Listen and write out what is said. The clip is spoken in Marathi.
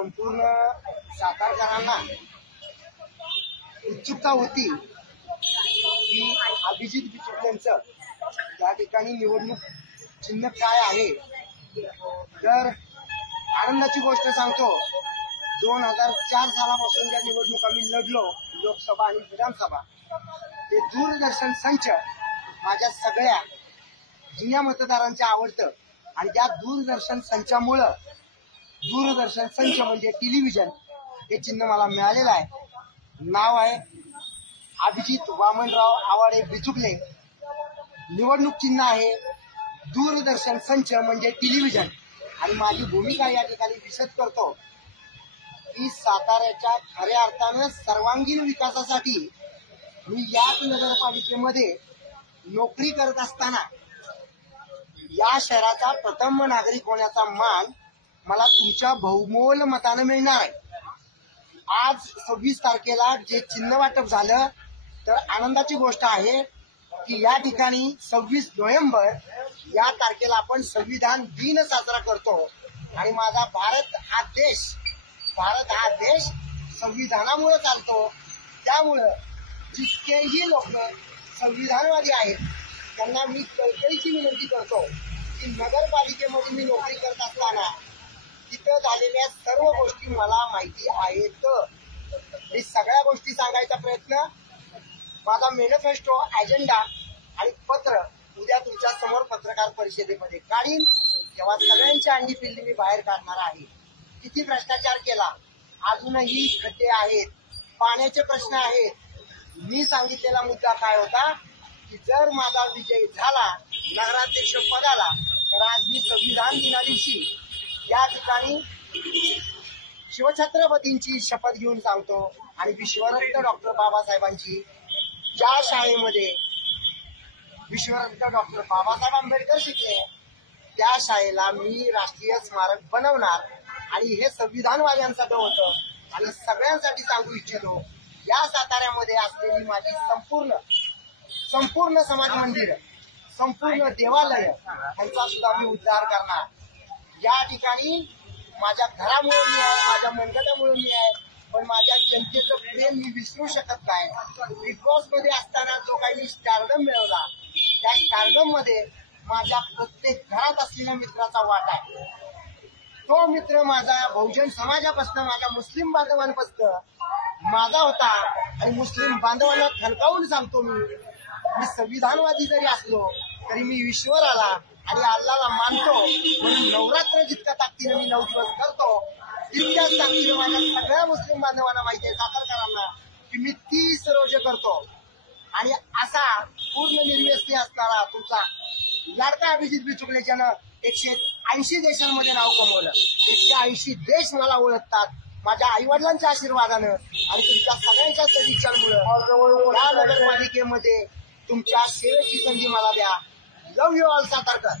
संपूर्ण सातारकरांना उत्सुकता होती की अभिजित बिचुक यांचं त्या ठिकाणी निवडणूक चिन्ह काय आहे। तर आनंदाची गोष्ट सांगतो, 2004 सालापासून ज्या निवडणूक आम्ही लढलो, लोकसभा आणि विधानसभा, ते दूरदर्शन संच माझ्या सगळ्या जुन्या मतदारांचे आवडतं आणि त्या दूरदर्शन संचामुळं, दूरदर्शन संच म्हणजे टेलिव्हिजन, हे चिन्ह मला मिळालेलं आहे। नाव आहे अभिजित वामनराव आवाडे बिचुकले, निवडणूक चिन्ह आहे दूरदर्शन संच म्हणजे टेलिव्हिजन। आणि माझी भूमिका या ठिकाणी विशद करतो की साताऱ्याच्या खऱ्या अर्थानं सर्वांगीण विकासासाठी मी याच नगरपालिकेमध्ये नोकरी करत असताना या शहराचा प्रथम नागरिक होण्याचा मान मला तुमच्या बहुमोल मतानं मिळणार आहे। आज 26 तारखेला जे चिन्ह वाटप झालं, तर आनंदाची गोष्ट आहे की या ठिकाणी 26 नोव्हेंबर या तारखेला आपण संविधान दिन साजरा करतो आणि माझा भारत हा देश संविधानामुळे चालतो। त्यामुळं जितकेही लोक संविधानवादी आहेत त्यांना मी कळकळीची विनंती करतो की नगरपालिकेमध्ये मी नोकरी करत असताना तिथं झालेल्या सर्व गोष्टी मला माहिती आहेत। मी सगळ्या गोष्टी सांगायचा प्रयत्न, माझा मॅनिफेस्टो, अजेंडा आणि पत्र उद्या तुमच्या समोर पत्रकार परिषदेमध्ये काढीन, तेव्हा सगळ्यांची अंडी पिल्ली मी बाहेर काढणार आहे। किती भ्रष्टाचार केला, अजूनही खड्डे आहेत, पाण्याचे प्रश्न आहेत। मी सांगितलेला मुद्दा काय होता की जर माझा विजय झाला नगराध्यक्ष पदाला, तर आज मी संविधान दिना दिवशी या ठिकाणी शिवछत्रपतींची शपथ घेऊन सांगतो आणि विश्वरत्न डॉक्टर बाबासाहेबांची, ज्या शाळेमध्ये विश्वरत्न डॉक्टर बाबासाहेब आंबेडकर शिकले त्या शाळेला मी राष्ट्रीय स्मारक बनवणार। आणि हे संविधानवाद्यांसाठी होतं आणि सगळ्यांसाठी सांगू इच्छितो, या साताऱ्यामध्ये असलेली माझी संपूर्ण समाज मंदिर, संपूर्ण देवालय यांचा सुद्धा मी उद्धार करणार। या ठिकाणी माझ्या घरामुळे मी आहे, माझ्या मनगटामुळे मी आहे, पण माझ्या जनतेचं प्रेम मी विसरू शकत नाही। बिग बॉस मध्ये असताना जो काही स्टारडम मिळवला, त्या स्टारडम मध्ये माझ्या प्रत्येक घरात असलेल्या मित्राचा वाटा आहे। तो मित्र माझा बहुजन समाजापासून, माझ्या मुस्लिम बांधवांपासून माझा होता आणि मुस्लिम बांधवांना थलकावून सांगतो, मी संविधानवादी जरी असलो तरी मी ईश्वराला आणि अल्लाला मानतो, म्हणून नवरात्र जितक्या ताकदीने मी 9 दिवस करतो, तितक्याच ताकदीने माझ्या सगळ्या मुस्लिम बांधवांना माहिती आहे, सातारकरांना, की मी 30 रोजे करतो। आणि असा पूर्ण निर्व्यसनी असणारा तुमचा लाडका अभिजित बिचुकले, ज्यानं 180 देशांमध्ये नाव कमवलं, 180 देश मला ओळखतात माझ्या आईवडिलांच्या आशीर्वादानं आणि तुमच्या सगळ्यांच्या सदिच्छांमुळे। या नगरपालिकेमध्ये तुमच्या सेवेची संधी मला द्या। Love you all Satarkar.